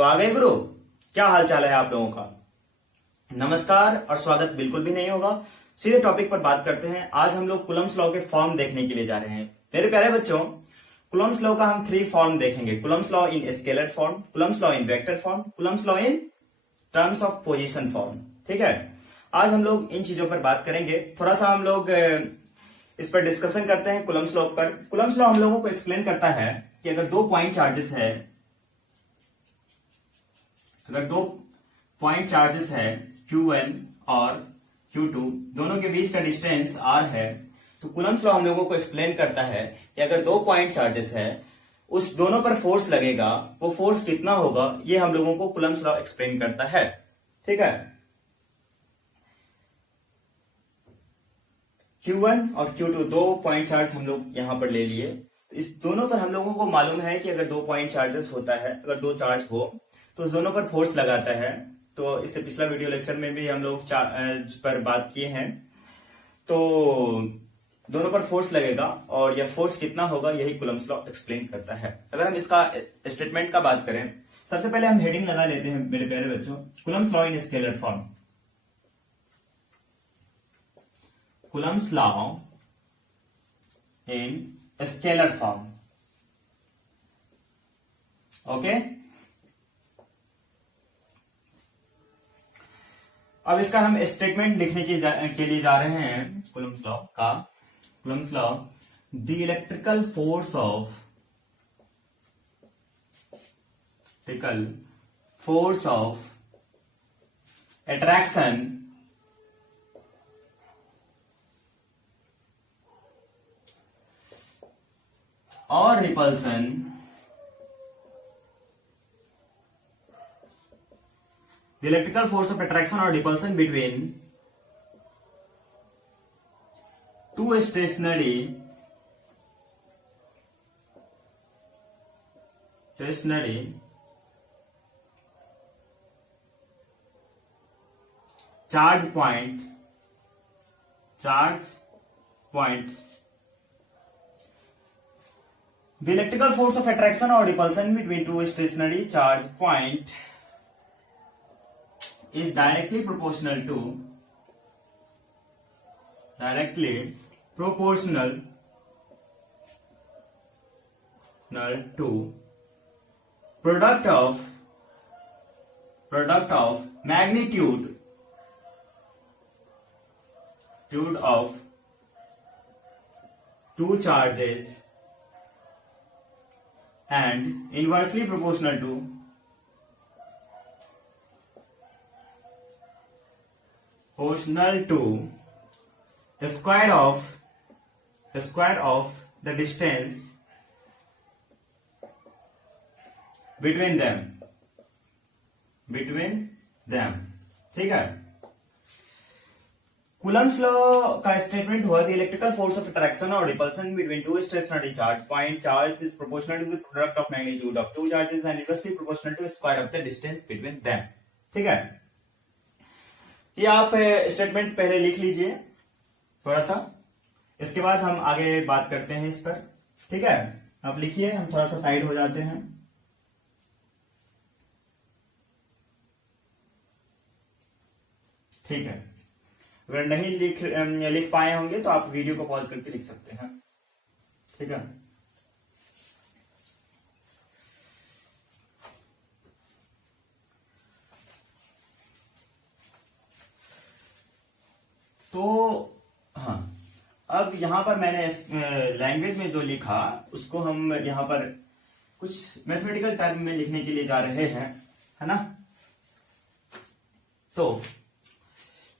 तो आ गए गुरु। क्या हाल चाल है आप लोगों का? नमस्कार और स्वागत बिल्कुल भी नहीं होगा। सीधे टॉपिक पर बात करते हैं। आज हम लोग कूलम्स लॉ के फॉर्म देखने के लिए जा रहे हैं। मेरे प्यारे बच्चों, कूलम्स लॉ का हम 3 फॉर्म देखेंगे। Coulomb's law in scalar form, Coulomb's law in vector form, Coulomb's law in terms of position form. ठीक है, आज हम लोग इन चीजों पर बात करेंगे। थोड़ा सा हम लोग इस पर डिस्कशन करते हैं कूलम्स लॉ पर। कूलम्स लॉ हम लोगों को एक्सप्लेन करता है कि अगर 2 पॉइंट चार्जेस है, अगर 2 पॉइंट चार्जेस है Q1 और Q2, दोनों के बीच का डिस्टेंस R है, तो कूलम्स लॉ हम लोगों को एक्सप्लेन करता है कि अगर 2 पॉइंट चार्जेस है, उस दोनों पर फोर्स लगेगा, वो फोर्स कितना होगा, ये हम लोगों को कूलम्स लॉ एक्सप्लेन करता है। ठीक है, Q1 और Q2 2 पॉइंट चार्ज हम लोग यहां पर ले लिए। तो इस दोनों पर हम लोगों को मालूम है कि अगर 2 पॉइंट चार्जेस होता है, अगर 2 चार्ज हो तो उस दोनों पर फोर्स लगाता है। तो इससे पिछला वीडियो लेक्चर में भी हम लोग पर बात किए हैं। तो दोनों पर फोर्स लगेगा और यह फोर्स कितना होगा, यही कूलम्स लॉ एक्सप्लेन करता है। अगर हम इसका स्टेटमेंट का बात करें, सबसे पहले हम हेडिंग लगा लेते हैं मेरे प्यारे बच्चों, Coulomb's law in scalar form. Coulomb's law in scalar form. Okay, अब इसका हम स्टेटमेंट लिखने के लिए जा रहे हैं कूलम्स लॉ का। Coulomb's law, the electrical force of attraction और repulsion the electrical force of attraction or repulsion between two stationary charge point the electrical force of attraction or repulsion between two stationary charge point is directly proportional to product of magnitude of two charges and inversely proportional to square of the distance between them। ठीक है, Coulomb's law का statement हुआ, the electrical force of attraction और repulsion between two stationary charge is proportional to the product of magnitude of two charges and inversely proportional to square of the distance between them. ठीक है, ये आप statement पहले लिख लीजिए थोड़ा सा, इसके बाद हम आगे बात करते हैं इस पर। ठीक है, आप लिखिए, हम थोड़ा सा साइड हो जाते हैं। ठीक है, अगर नहीं लिख पाए होंगे तो आप वीडियो को पॉज करके लिख सकते हैं। ठीक है, तो हाँ, अब यहां पर मैंने लैंग्वेज में जो लिखा उसको हम यहां पर कुछ मैथमेटिकल टर्म में लिखने के लिए जा रहे हैं, है ना। तो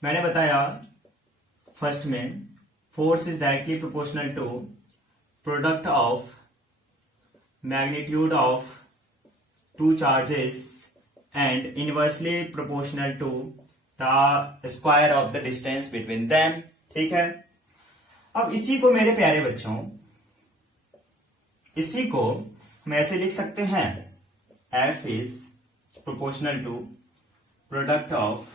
मैंने बताया फर्स्ट में, force is directly proportional to product of magnitude of two charges and inversely proportional to the square of the distance between them. ठीक है, अब इसी को मेरे प्यारे बच्चों, इसी को हम ऐसे लिख सकते हैं, F is proportional to product of,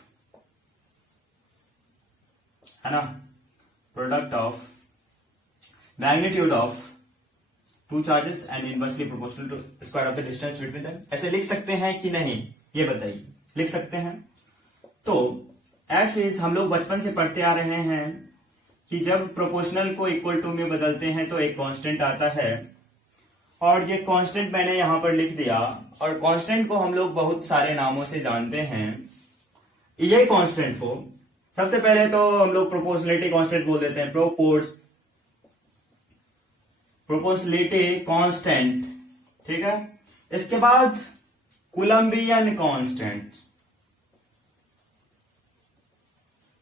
है ना, product of magnitude of two charges and inversely proportional to square of the distance between them. ऐसे लिख सकते हैं कि नहीं, ये बताइए, लिख सकते हैं। तो एफ इज, हम लोग बचपन से पढ़ते आ रहे हैं कि जब प्रोपोर्शनल को इक्वल टू में बदलते हैं तो एक कांस्टेंट आता है, और ये कांस्टेंट मैंने यहां पर लिख दिया। और कांस्टेंट को हम लोग बहुत सारे नामों से जानते हैं। ये कांस्टेंट को सबसे पहले तो हम लोग प्रोपोर्शनलिटी कांस्टेंट बोल देते हैं, प्रोपोर्शनलिटी कांस्टेंट, ठीक है। इसके बाद कोलंबियन कांस्टेंट,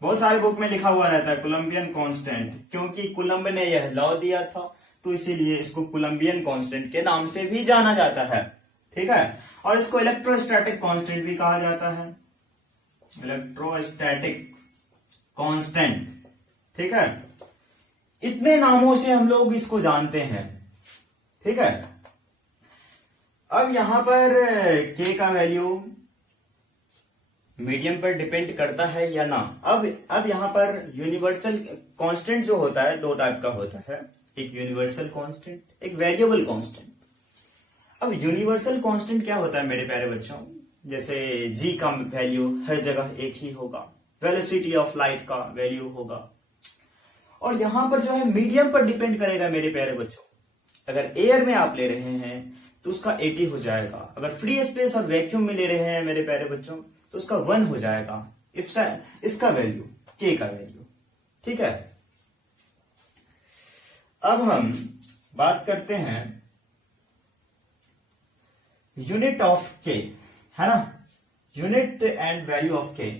बहुत सारे बुक में लिखा हुआ रहता है कोलंबियन कांस्टेंट, क्योंकि कोलंब ने यह लॉ दिया था, तो इसीलिए इसको कोलंबियन कांस्टेंट के नाम से भी जाना जाता है, ठीक है। और इसको इलेक्ट्रोस्टैटिक कांस्टेंट भी कहा जाता है, इलेक्ट्रोस्टैटिक कांस्टेंट, ठीक है। इतने नामों से हम लोग इसको जानते हैं, ठीक है। अब यहां पर के का वैल्यू मीडियम पर डिपेंड करता है या ना। अब यहां पर यूनिवर्सल कांस्टेंट जो होता है दो टाइप का होता है, एक यूनिवर्सल कांस्टेंट, एक वेरिएबल कांस्टेंट। अब यूनिवर्सल कांस्टेंट क्या होता है मेरे प्यारे बच्चों, जैसे जी का वैल्यू हर जगह एक ही होगा, वेलोसिटी ऑफ लाइट का वैल्यू होगा। और यहां पर जो है मीडियम पर डिपेंड करेगा मेरे प्यारे बच्चों। अगर एयर में आप ले रहे हैं तो उसका 80 हो जाएगा, अगर फ्री स्पेस और वैक्यूम में ले रहे हैं मेरे प्यारे बच्चों तो उसका 1 हो जाएगा, इसका वैल्यू, के का वैल्यू, ठीक है। अब हम बात करते हैं यूनिट ऑफ के, है ना, यूनिट एंड वैल्यू ऑफ के,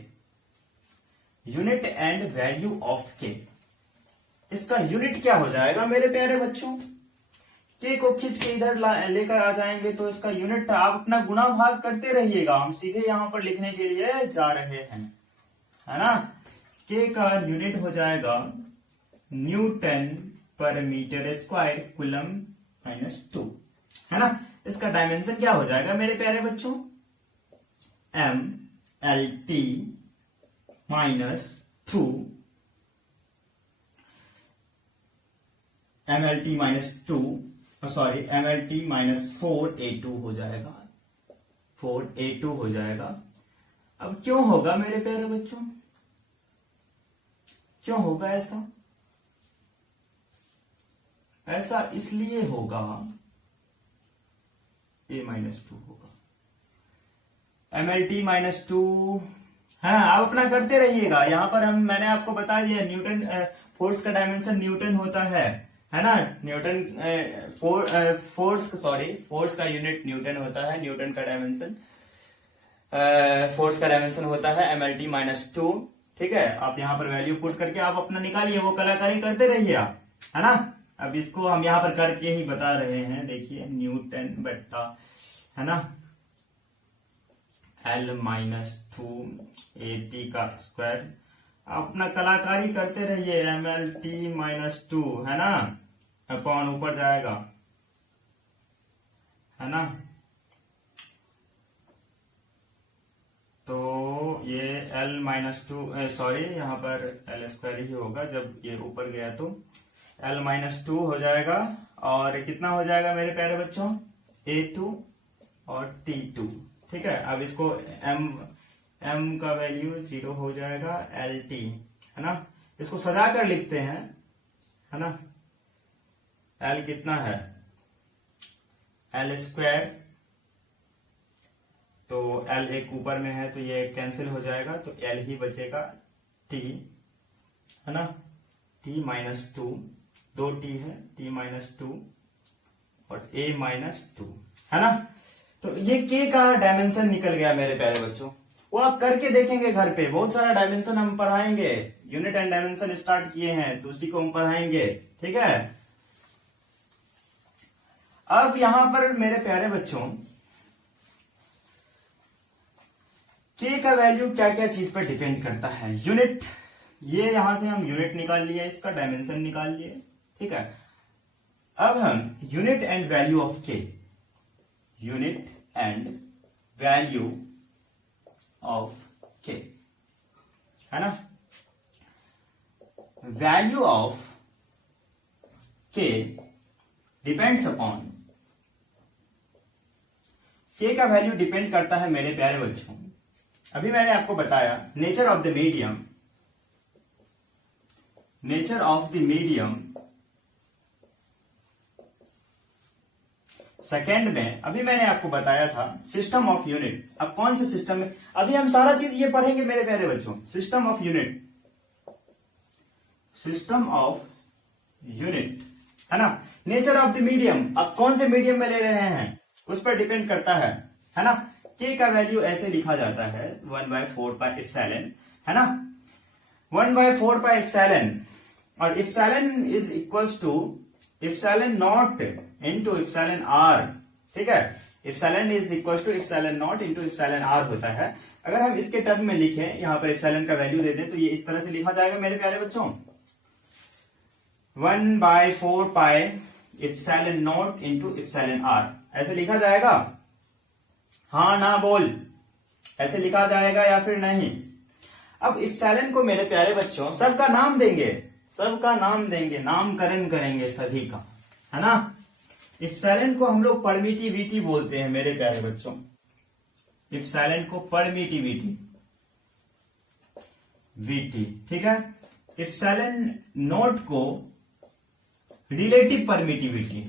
यूनिट एंड वैल्यू ऑफ के। इसका यूनिट क्या हो जाएगा मेरे प्यारे बच्चों, के को खींच के इधर लेकर आ जाएंगे तो इसका यूनिट, आप अपना गुणा भाग करते रहिएगा, हम सीधे यहां पर लिखने के लिए जा रहे हैं, है ना। के का यूनिट हो जाएगा न्यूटन पर मीटर स्क्वायर कूलम -2, है ना। इसका डायमेंशन क्या हो जाएगा मेरे प्यारे बच्चों, mLt -2, mLt -4a2 हो जाएगा, 4a2 हो जाएगा। अब क्यों होगा मेरे प्यारे बच्चों, क्यों होगा ऐसा? ऐसा इसलिए होगा, a-2 होगा, mLt -2, हाँ आप अपना करते रहिएगा। यहाँ पर मैंने आपको बता दिया न्यूटन, फोर्स का डायमेंशन न्यूटन होता है ना। न्यूटन फोर्स का यूनिट न्यूटन होता है, न्यूटन का डायमेंशन, फोर्स का डायमेंशन होता है mLt -2, ठीक है। आप यहाँ पर वैल्यू पुट करके आप अपना निकालिए, वो कलाकारी करते रहिए आप, है ना। अब इसको हम यहाँ पर करके ही बता रहे हैं, देखिए न्यूटन बट्टा, है ना, L -2 AT का स्क्वायर, अपना कलाकारी करते रहिए, mLt -2, है ना, अपॉन ऊपर जाएगा, है ना। तो ये L -2 सॉरी, यहाँ पर L स्क्वायर ही होगा, जब ये ऊपर गया तो L -2 हो जाएगा। और कितना हो जाएगा मेरे प्यारे बच्चों, A2 और T2, ठीक है। अब इसको m का वैल्यू 0 हो जाएगा, LT, है ना। इसको सजा कर लिखते हैं, है ना। L कितना है, L स्क्वायर, तो L एक ऊपर में है तो ये कैंसिल हो जाएगा, तो L ही बचेगा, T, है ना, T -2, 2 T है, T -2 और A -2, है ना। तो ये K का डायमेंशन निकल गया मेरे प्यारे बच्चों। वो आप करके देखेंगे घर पे, बहुत सारा डायमेंशन हम पढ़ाएंगे, यूनिट एंड डायमेंशन स्टार्ट किए हैं तो उसी को हम पढ़ाएंगे, ठीक है। अब यहां पर मेरे प्यारे बच्चों K का वैल्यू क्या क्या चीज पर डिपेंड करता है, यूनिट, ये यहां से हम यूनिट निकाल लिए, इसका डायमेंशन निकाल लिए, ठीक है। अब हम unit and value of K, unit and value of K, है ना। Value of K depends upon, के का वैल्यू डिपेंड करता है मेरे प्यारे बच्चों, अभी मैंने आपको बताया nature of the medium, nature of the medium. Second में अभी मैंने आपको बताया था सिस्टम ऑफ यूनिट। अब कौन से सिस्टम में, अभी हम सारा चीज ये पढ़ेंगे मेरे प्यारे बच्चों। System of unit, system of unit, है ना। नेचर ऑफ द मीडियम, अब कौन से मीडियम में ले रहे हैं उस पर डिपेंड करता है ना। के का वैल्यू ऐसे लिखा जाता है 1/4 पाई एप्सिलॉन, है ना। 1/4 पाई एप्सिलॉन, और epsilon is equals to epsilon naught into epsilon r, ठीक है। Epsilon is equals to epsilon naught into epsilon r होता है। अगर हम इसके टर्म में लिखें, यहाँ पर एप्सिलॉन का वैल्यू दे दें, तो ये इस तरह से लिखा जाएगा मेरे प्यारे बच्चों, 1/4 pi epsilon naught into epsilon R, ऐसे लिखा जाएगा। हाँ ना बोल, ऐसे लिखा जाएगा या फिर नहीं। अब एप्सिलॉन को मेरे प्यारे बच्चों सबका नाम देंगे, सबका नाम देंगे, नामकरण करेंगे सभी का, है ना। एप्सिलॉन को हम लोग परमिटिविटी बोलते हैं मेरे प्यारे बच्चों, एप्सिलॉन को परमिटिविटी वीटी, ठीक है। एप्सिलॉन नॉट को रिलेटिव परमिटिविटी,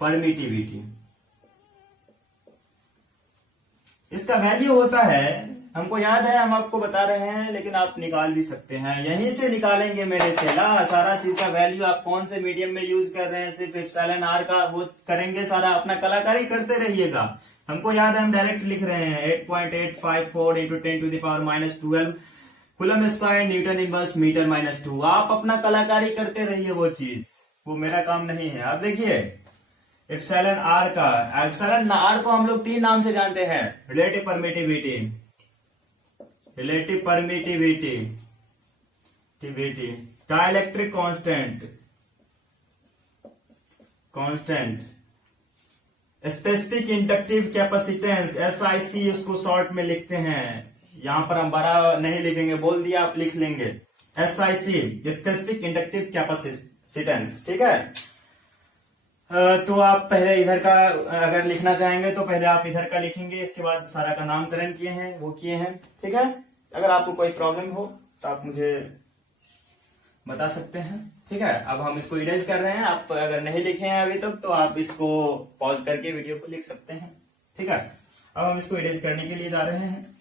परमिटिविटी, इसका वैल्यू होता है, हमको याद है, हम आपको बता रहे हैं, लेकिन आप निकाल भी सकते हैं, यहीं से निकालेंगे मेरे चेला। सारा चीज का वैल्यू आप कौन से मीडियम में यूज कर रहे हैं, सिर्फ एप्सिलॉन आर का वो करेंगे, सारा अपना कलाकारी करते रहिएगा। हमको याद है, हम डायरेक्ट लिख रहे हैं 8.854 into 10⁻⁻12 coulomb square newton inverse metre -2। आप अपना कलाकारी करते रहिए, वो चीज, वो मेरा काम नहीं है। आप देखिए एप्सिलॉन आर का, एप्सिलॉन आर को हम लोग 3 नाम से जानते हैं, relative permittivity, relative permittivity, dielectric constant, constant, specific inductive capacitance, SIC उसको शॉर्ट में लिखते हैं। यहां पर हम बड़ा नहीं लिखेंगे, बोल दिया आप लिख लेंगे, SIC स्पेसिफिक इंडक्टिव कैपेसिटेंस, ठीक है। तो आप पहले इधर का अगर लिखना चाहेंगे तो पहले आप इधर का लिखेंगे, इसके बाद सारा का नामकरण किए हैं, वो किए हैं, ठीक है। अगर आपको कोई प्रॉब्लम हो तो आप मुझे बता सकते हैं, ठीक है। अब हम इसको इरेज कर रहे हैं, आप अगर नहीं लिखे हैं अभी तक तो आप इसको पॉज करके वीडियो को लिख सकते हैं, ठीक है। अब हम इसको इरेज करने के लिए जा रहे हैं।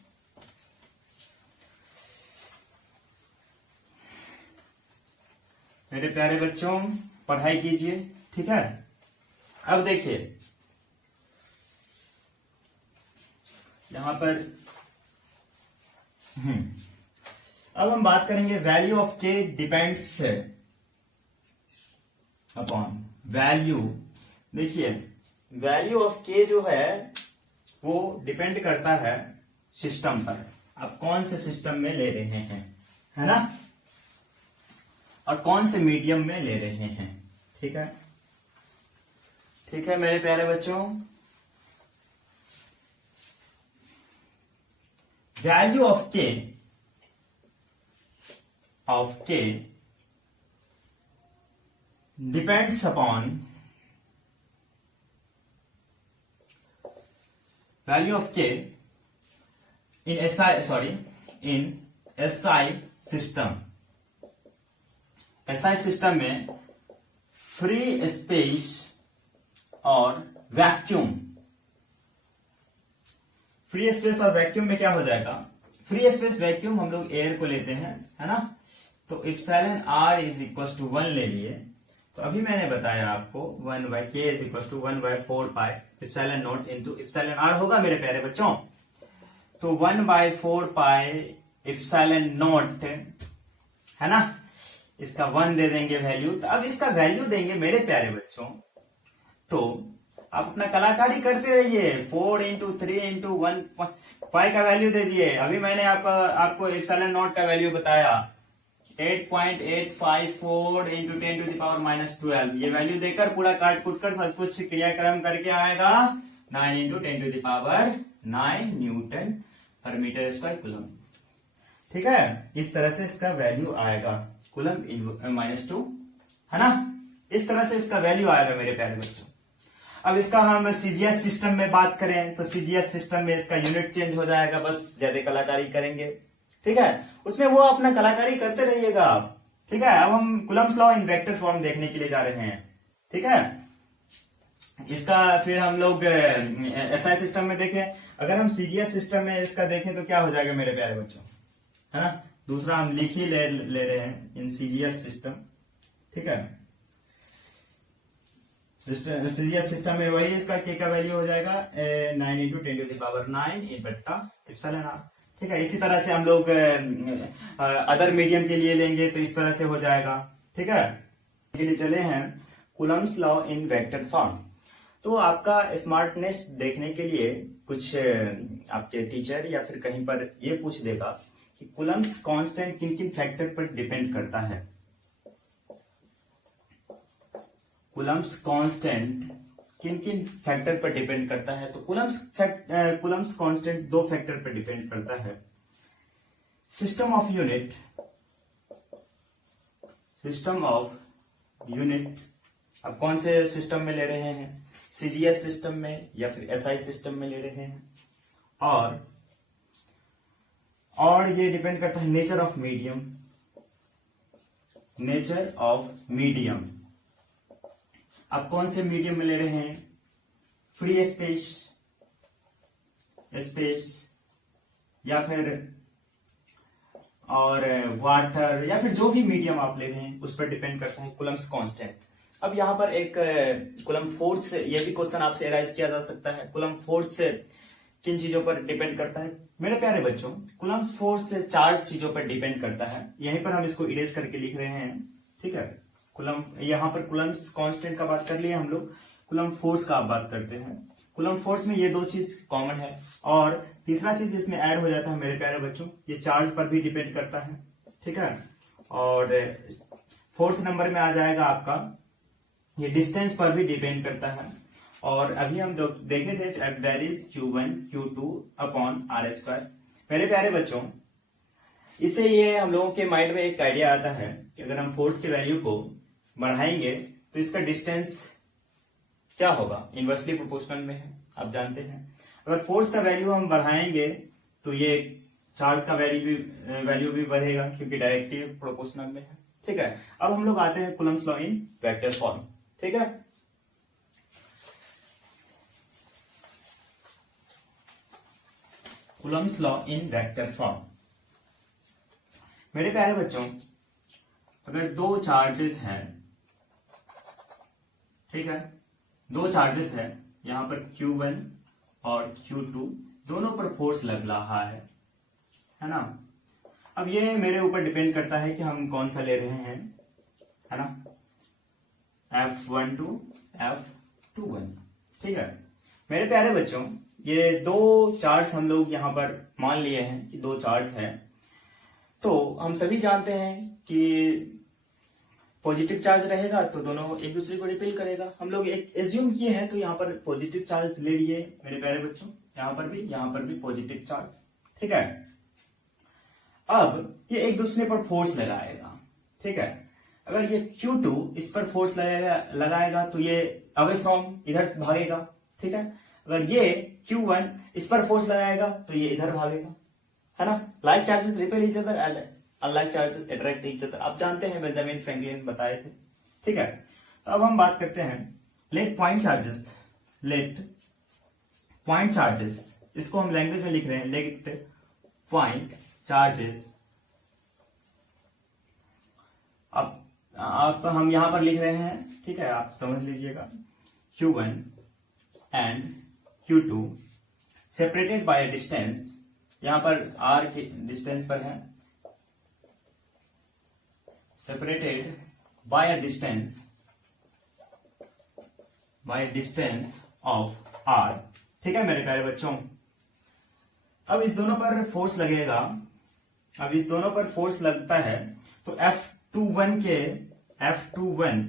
मेरे प्यारे बच्चों पढ़ाई कीजिए, ठीक है। अब देखिए यहां पर अब हम बात करेंगे वैल्यू ऑफ के डिपेंड्स अपॉन वैल्यू। देखिए वैल्यू ऑफ के जो है वो डिपेंड करता है सिस्टम पर, आप कौन से सिस्टम में ले रहे हैं, है ना, और कौन से मीडियम में ले रहे हैं, ठीक है। ठीक है मेरे प्यारे बच्चों, वैल्यू ऑफ के डिपेंड्स अपॉन वैल्यू ऑफ के इन SI सिस्टम। SI सिस्टम में फ्री स्पेस और वैक्यूम, फ्री स्पेस और वैक्यूम में क्या हो जाएगा, फ्री स्पेस वैक्यूम हम लोग एयर को लेते हैं, है ना। तो epsilon R is equal to 1 ले लिए, तो अभी मैंने बताया आपको 1/k is equal to 1/4 pi epsilon naught into epsilon R होगा मेरे प्यारे बच्चों। तो 1/4 पाई एप्सिलॉन नॉट, है ना, इसका 1 दे देंगे वैल्यू। तो अब इसका वैल्यू देंगे मेरे प्यारे बच्चों, तो आप अपना कलाकारी करते रहिए। 4 इंटू 3 इंटू 1 पाई का वैल्यू दे दिए। अभी मैंने आपको एप्सिलॉन नॉट का वैल्यू बताया 8.854 इंटू 10⁻⁻12। ये वैल्यू देकर पूरा काट कुट कर सब कुछ क्रियाक्रम करके आएगा 9 इंटू 10⁹ न्यूटन पर मीटर स्क्वायर कूलम, ठीक है। इस तरह से इसका वैल्यू आएगा कूलम -2, है ना। इस तरह से इसका वैल्यू आएगा मेरे प्यारे बच्चों। अब इसका हम सीजीएस सिस्टम में बात करें तो सीजीएस सिस्टम में इसका यूनिट चेंज हो जाएगा, बस ज्यादा कलाकारी करेंगे, ठीक है। उसमें वो अपना कलाकारी करते रहिएगा आप, ठीक है। अब हम Coulomb's law in vector form देखने के लिए जा रहे हैं, ठीक है। इसका फिर हम लोग एसआई सिस्टम में देखें। अगर हम सीजीएस सिस्टम में इसका देखें तो क्या हो जाएगा मेरे प्यारे बच्चों, है ना। दूसरा हम लिख ही ले रहे हैं इन सीजीएस सिस्टम, ठीक है। सीजीएस सिस्टम में वही इसका के का वैल्यू हो जाएगा 9 इंटू 10⁹ इन बट्टा एप्सिलॉन r, ठीक है। इसी तरह से हम लोग अदर मीडियम के लिए लेंगे तो इस तरह से हो जाएगा, ठीक है। के लिए चले हैं Coulomb's law in vector form. तो आपका स्मार्टनेस देखने के लिए कुछ आपके टीचर या फिर कहीं पर ये पूछ देगा कि कूलम्ब्स कांस्टेंट किन किन फैक्टर पर डिपेंड करता है। कूलम्ब्स कांस्टेंट किन किन फैक्टर पर डिपेंड करता है, तो कूलम्ब्स कांस्टेंट दो फैक्टर पर डिपेंड करता है। System of unit. अब कौन से सिस्टम में ले रहे हैं, सीजीएस सिस्टम में या फिर एसआई सिस्टम में ले रहे हैं। और ये डिपेंड करता है नेचर ऑफ मीडियम। आप कौन से मीडियम में ले रहे हैं, फ्री स्पेस या फिर और वाटर या फिर जो भी मीडियम आप ले रहे हैं उस पर डिपेंड करता है कूलम्ब्स कांस्टेंट। अब यहाँ पर एक कूलम्ब फोर्स, ये भी क्वेश्चन आपसे एराइज किया जा सकता है, कूलम्ब फोर्स किन चीजों पर डिपेंड करता है। मेरे प्यारे बच्चों, कूलम्ब फोर्स 4 चीजों पर डिपेंड करता है। यहीं पर हम इसको इरेज करके लिख रहे हैं, ठीक है। यहाँ पर कूलम्ब्स कांस्टेंट का बात कर लिए हम लोग, कूलम्ब फोर्स का आप बात करते हैं। कूलम्ब फोर्स में ये दो चीज कॉमन है और तीसरा चीज इसमें ऐड हो जाता है मेरे प्यारे बच्चों, ये चार्ज पर भी डिपेंड करता है, ठीक है। और 4th नंबर में आ जाएगा आपका ये डिस्टेंस पर भी डिपेंड करता है। और अभी हम देखे थे that is Q1 Q2 upon r²। मेरे प्यारे बच्चों, इससे ये हम लोगों के माइंड में एक आइडिया आता है कि अगर हम फोर्स के वैल्यू को बढ़ाएंगे तो इसका डिस्टेंस क्या होगा, इनवर्सली प्रोपोर्शनल में है, आप जानते हैं। अगर फोर्स का वैल्यू हम बढ़ाएंगे तो ये चार्ज का वैल्यू भी बढ़ेगा क्योंकि डायरेक्टली प्रोपोर्शनल में है, ठीक है। अब हम लोग आते हैं Coulomb's law in vector form, ठीक है। Coulomb's law in vector form. मेरे प्यारे बच्चों, अगर दो चार्जेस हैं, ठीक है, दो चार्जेस हैं, यहाँ पर Q1 और Q2, दोनों पर फोर्स लग रहा है ना। अब ये मेरे ऊपर डिपेंड करता है कि हम कौन सा ले रहे हैं, है ना, F12 F21, ठीक है। मेरे प्यारे बच्चों, ये दो चार्ज हम लोग यहाँ पर मान लिए हैं कि दो चार्ज है। तो हम सभी जानते हैं कि पॉजिटिव चार्ज रहेगा तो दोनों एक दूसरे को रिपेल करेगा। हम लोग एक एज्यूम किए हैं तो यहाँ पर पॉजिटिव चार्ज ले लिए मेरे प्यारे बच्चों, यहाँ पर भी पॉजिटिव चार्ज, ठीक है। अब ये एक दूसरे पर फोर्स लगाएगा, ठीक है। अगर ये Q2 इस पर फोर्स लगाएगा तो ये अवे फ्रॉम इधर भागेगा, ठीक है। अगर ये Q1 इस पर फोर्स लगाएगा तो ये इधर भागेगा, है ना। Like charges repel each other, unlike charges attract each other, आप जानते हैं, बेंजामिन फ्रैंकलिन बताए थे, ठीक है। तो अब हम बात करते हैं लेट पॉइंट चार्जेस, इसको हम लैंग्वेज में लिख रहे हैं लेट पॉइंट चार्जेस। अब हम यहां पर लिख रहे हैं, ठीक है, आप समझ लीजिएगा, Q1 and Q2 separated by distance, यहां पर r के डिस्टेंस पर है, separated bye a distance of r, ठीक है मेरे प्यारे बच्चों। अब इस दोनों पर फोर्स लगेगा, अब इस दोनों पर फोर्स लगता है तो F21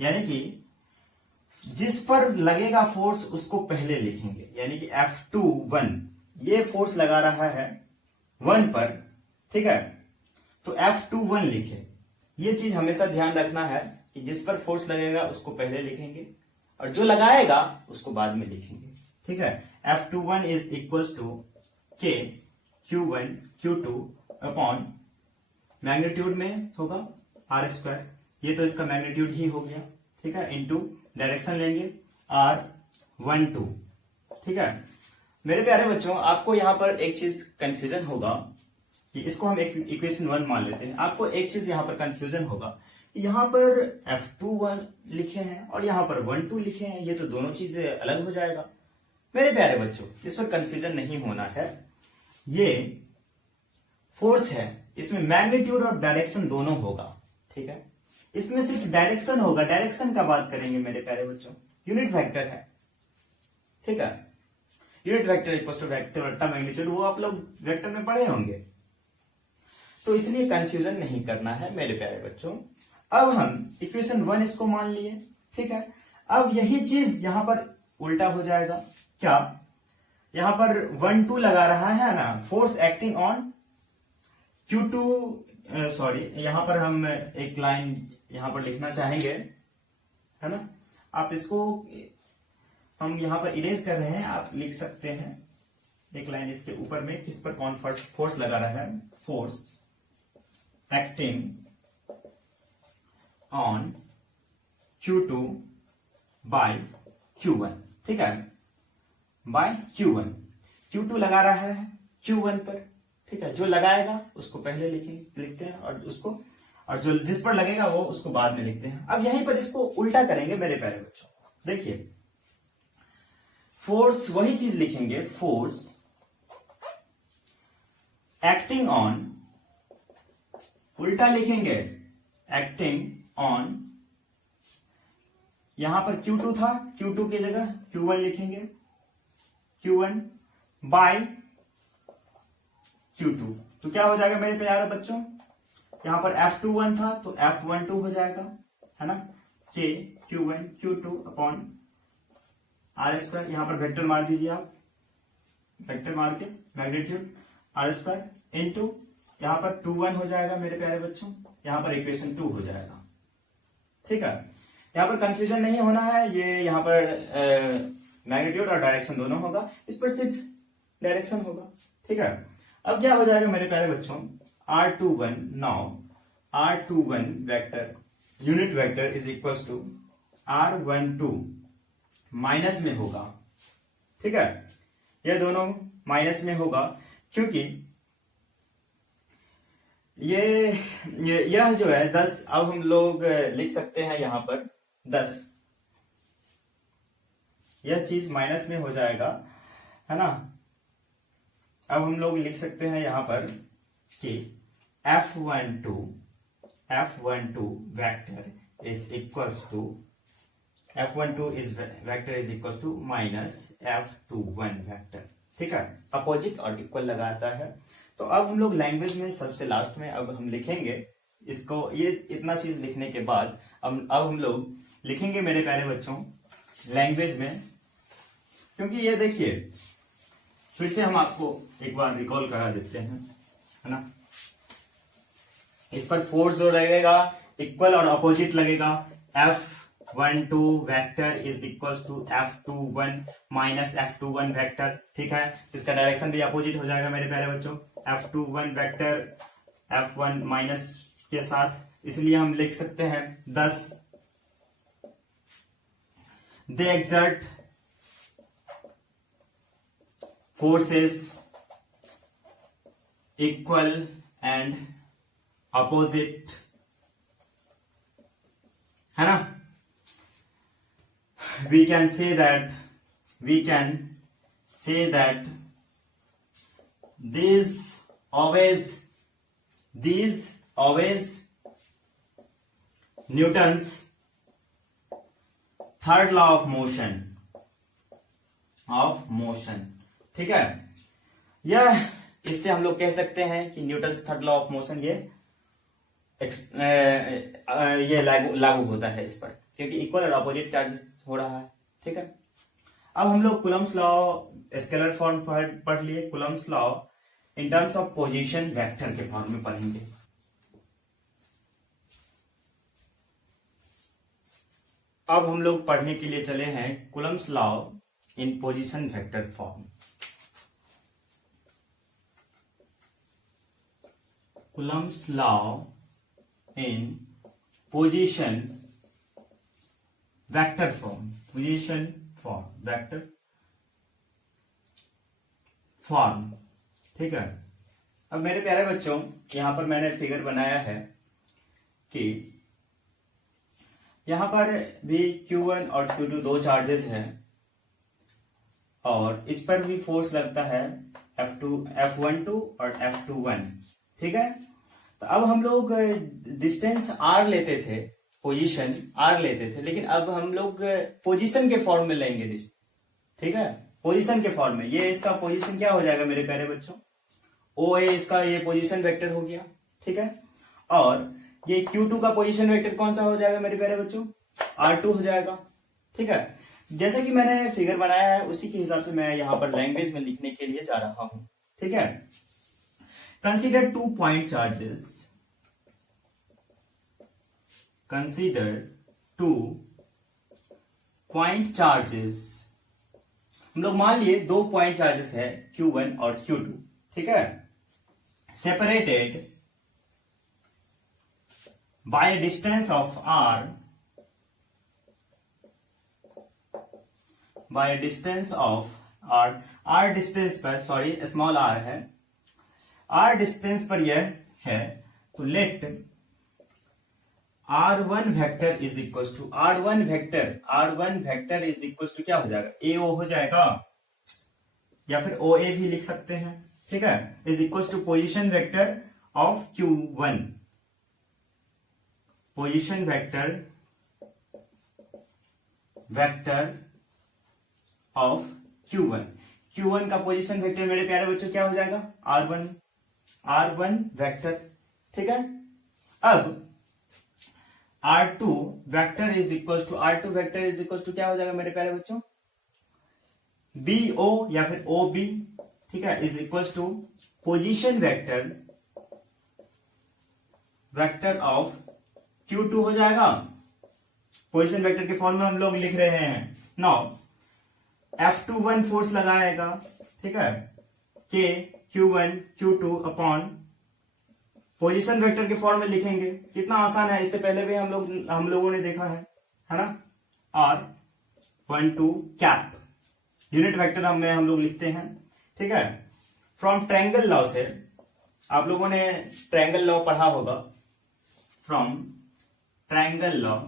यानी कि जिस पर लगेगा फोर्स उसको पहले लिखेंगे, यानी कि F21 ये फोर्स लगा रहा है 1 पर, ठीक है, तो F21 लिखे। ये चीज हमेशा ध्यान रखना है कि जिस पर फोर्स लगेगा उसको पहले लिखेंगे और जो लगाएगा उसको बाद में लिखेंगे। ठीक है, F21 is equal to K Q1 Q2 upon magnitude में होगा R², ये तो इसका मैग्नीट्यूड ही हो गया। ठीक है, इनटू डायरेक्शन लेंगे R12। ठीक है मेरे प्यारे बच्चों, आपको यहाँ पर एक चीज कंफ्यूजन होगा कि इसको हम एक इक्वेशन 1 मान लेते हैं। आपको एक चीज यहाँ पर कंफ्यूजन होगा, यहाँ पर F21 लिखे हैं और यहाँ पर 12 लिखे हैं, ये तो दोनों चीजें अलग हो जाएगा। मेरे प्यारे बच्चों, इस पर कंफ्यूजन नहीं होना है। ये फोर्स है, इसमें मैग्नीट्यूड और डायरेक्शन दोनों होगा। ठीक है, इसमें सिर्फ डायरेक्शन होगा। डायरेक्शन का बात करेंगे मेरे प्यारे बच्चों, यूनिट वेक्टर है। ठीक है, unit vector equal to vector बट्टा मैग्नीट्यूड, वो आप लोग वेक्टर में पढ़े होंगे, तो इसलिए कंफ्यूजन नहीं करना है मेरे प्यारे बच्चों। अब हम इक्वेशन 1 इसको मान लिए। ठीक है, अब यही चीज यहां पर उल्टा हो जाएगा। क्या, यहां पर 1 2 लगा रहा है ना, force acting on Q2, sorry यहां पर हम एक लाइन यहां पर लिखना चाहेंगे, है ना। आप इसको हम यहां पर इरेज कर रहे हैं, आप लिख सकते हैं एक लाइन इसके ऊपर में, किस पर कौन फोर्स लगा रहा है, force acting on Q2 bye Q1। ठीक है, बाय Q1, Q2 लगा रहा है Q1 पर। ठीक है, जो लगाएगा उसको पहले लिखते हैं और जो जिस पर लगेगा वो उसको बाद में लिखते हैं। अब यहीं पर इसको उल्टा करेंगे मेरे प्यारे बच्चों। देखिए, फोर्स वही चीज लिखेंगे, फोर्स एक्टिंग ऑन, उल्टा लिखेंगे एक्टिंग ऑन, यहां पर Q2 था, Q2 की जगह Q1 लिखेंगे, Q1 बाय Q2। तो क्या हो जाएगा मेरे प्यारे बच्चों, यहां पर F21 था तो F12 हो जाएगा, है ना, K Q1 Q2 upon R²। यहां पर वेक्टर मार दीजिए आप, वेक्टर मार के मैग्नीट्यूड R² इनटू यहां पर 21 हो जाएगा मेरे प्यारे बच्चों, यहां पर इक्वेशन 2 हो जाएगा। ठीक है, यहां पर कंफ्यूजन नहीं होना है, ये यहां पर मैग्नीट्यूड और डायरेक्शन दोनों होगा, इस पर सिर्फ डायरेक्शन होगा। ठीक है, अब क्या हो जाएगा मेरे प्यारे बच्चों, R21 now R21 vector unit vector is equal to R12 minus में होगा। ठीक है, ये दोनों माइनस में होगा क्योंकि यह जो है 10, अब हम लोग लिख सकते हैं यहां पर 10, यह चीज माइनस में हो जाएगा, है ना। अब हम लोग लिख सकते हैं यहां पर कि F12 vector is equals to F12 is vector is equal to minus F21 vector. ठीक है, अपोजिट और इक्वल लगाता है। तो अब हम लोग लैंग्वेज में सबसे लास्ट में अब हम लिखेंगे इसको, ये इतना चीज लिखने के बाद अब हम लोग लिखेंगे मेरे प्यारे बच्चों लैंग्वेज में, क्योंकि ये देखिए फिर से हम आपको एक बार रिकॉल करा देते हैं, है ना। इस पर फोर्स जो लगेगा इक्वल और अपोजिट लगेगा, F12 vector is equal to F21 minus F21 vector. ठीक है, इसका डायरेक्शन भी अपोजिट हो जाएगा मेरे प्यारे बच्चों, F21 वेक्टर F1 माइनस के साथ, इसलिए हम लिख सकते हैं 10 दे exert forces equal and opposite, है ना। we can say that these always Newton's third law of motion। ठीक है, यह इससे हम लोग कह सकते हैं कि Newton third law of motion ये लागू होता है इस पर, क्योंकि इक्वल और अपोजिट चार्जेस हो रहा है। ठीक है, अब हम लोग कूलम्स लॉ स्केलर फॉर्म पढ़ लिए, Coulomb's law in terms of position vector के फॉर्म में पढ़ेंगे। अब हम लोग पढ़ने के लिए चले हैं Coulomb's law in position vector form. Coulomb's law in position vector form, position form, vector form. ठीक है, अब मेरे प्यारे बच्चों यहां पर मैंने फिगर बनाया है कि यहां पर भी Q1 और Q2 दो चार्जेस हैं और इस पर भी फोर्स लगता है F12 और F21। ठीक है, तो अब हम लोग डिस्टेंस R लेते थे, पोजीशन R लेते थे, लेकिन अब हम लोग पोजीशन के फॉर्म में लेंगे डिस्टेंस। ठीक है, पोजीशन के फॉर्म में ये इसका पोजीशन क्या हो जाएगा मेरे प्यारे बच्चों, OA इसका ये पोजीशन वेक्टर हो गया। ठीक है, और ये Q2 का पोजीशन वेक्टर कौन सा हो जाएगा मेरे प्यारे बच्चों, R2 हो जाएगा। ठीक है, जैसे कि मैंने फिगर बनाया है उसी के हिसाब से मैं यहां पर लैंग्वेज में लिखने के लिए जा रहा हूं। ठीक है, consider 2 point charges, consider 2 point charges. हम लोग मान लिए 2 पॉइंट चार्जेस है Q1 और Q2। ठीक है, separated by distance of R, by distance of R distance पर, सॉरी स्मॉल r है, R डिस्टेंस पर यह है, तो let R1 vector is equal to R1 vector is equal to क्या हो जाएगा, AO हो जाएगा या फिर OA भी लिख सकते हैं। ठीक है, is equal to position vector of Q1, position vector of Q1 का पोजीशन वेक्टर मेरे प्यारे बच्चों क्या हो जाएगा, R1 वेक्टर। ठीक है, अब R2 vector is equal to क्या हो जाएगा मेरे प्यारे बच्चों, BO या फिर OB। ठीक है, is equal to position vector of Q2 हो जाएगा। पोजीशन वेक्टर के फॉर्म में हम लोग लिख रहे हैं। नाउ F21 फोर्स लगाएगा। ठीक है, K Q1 Q2 upon position vector के फॉर्म में लिखेंगे, कितना आसान है, इससे पहले भी हम लोगों ने देखा है ना। R12 कैप यूनिट वेक्टर हम लोग लिखते हैं। ठीक है, फ्रॉम ट्रायंगल लॉ से, आप लोगों ने ट्रायंगल लॉ पढ़ा होगा, फ्रॉम ट्रायंगल लॉ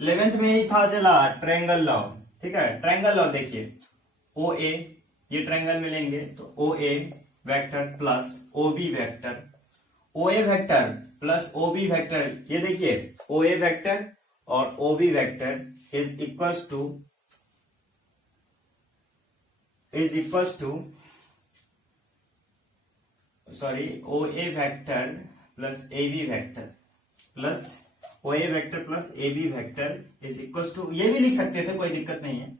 11th में ही था चला ट्रायंगल लॉ। ठीक है, ट्रायंगल लॉ देखिए, OA ये ट्रायंगल में लेंगे तो OA vector plus OB vector, OA vector plus OB vector, ये देखिए OA वेक्टर और OB vector is equals to sorry OA vector plus AB vector plus OA vector plus AB vector is equals to, ये भी लिख सकते थे, कोई दिक्कत नहीं है,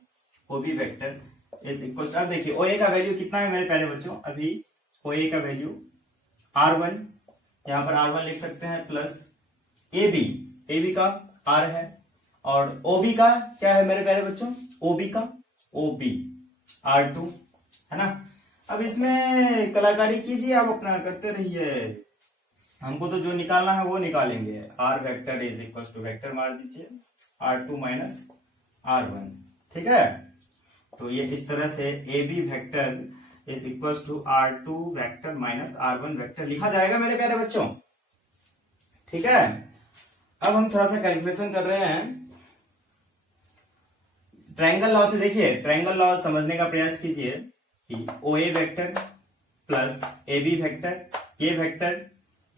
OB vector is equal to, अब देखिए OA का वैल्यू कितना है मेरे प्यारे बच्चों, अभी OA का वैल्यू R1, यहां पर R1 लिख सकते हैं, प्लस AB का R है, और OB का क्या है मेरे प्यारे बच्चों, OB R2 है ना। अब इसमें कलाकारी कीजिए, आप अपना करते रहिए, हमको तो जो निकालना है वो निकालेंगे। R vector is equal to, vector मार दीजिए R2 माइनस R1। ठीक है, तो ये इस तरह से AB vector is equal to R2 vector minus R1 vector लिखा जाएगा मेरे प्यारे बच्चों। ठीक है, अब हम थोड़ा सा कैलकुलेशन कर रहे हैं ट्रायंगल लॉ से। देखिए ट्रायंगल लॉ समझने का प्रयास कीजिए कि OA vector plus AB vector,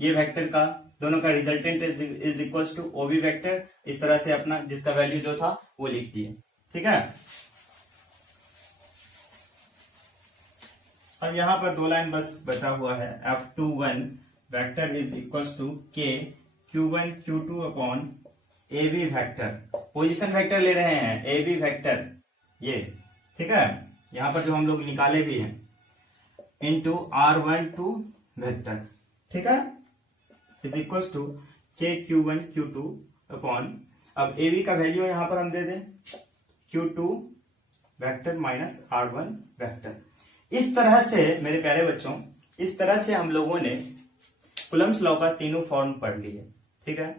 ये वेक्टर का दोनों का resultant is equal to OB vector, इस तरह से अपना जिसका वैल्यू जो था वो लिख दिए। ठीक है, अब यहां पर 2 लाइन बस बचा हुआ है, F21 vector is equal to K Q1 Q2 upon AB vector, position vector ले रहे हैं AB वेक्टर ये। ठीक है, यहां पर जो हम लोग निकाले भी हैं, इंटू R12 वेक्टर। ठीक है, is equal to Q1 Q2 upon, अब AB का वैल्यू यहां पर हम दे दें Q2 vector minus R1 vector. इस तरह से मेरे प्यारे बच्चों, इस तरह से हम लोगों ने कूलम्स लॉ का तीनों फॉर्म पढ़ लिए। ठीक है,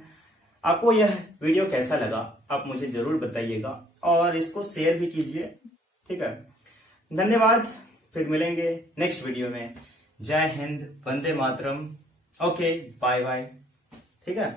आपको यह वीडियो कैसा लगा आप मुझे जरूर बताइएगा और इसको शेयर भी कीजिए। ठीक है, धन्यवाद, फिर मिलेंगे नेक्स्ट वीडियो में। जय हिंद, वंदे मातरम। Okay, bye bye. ठीक है।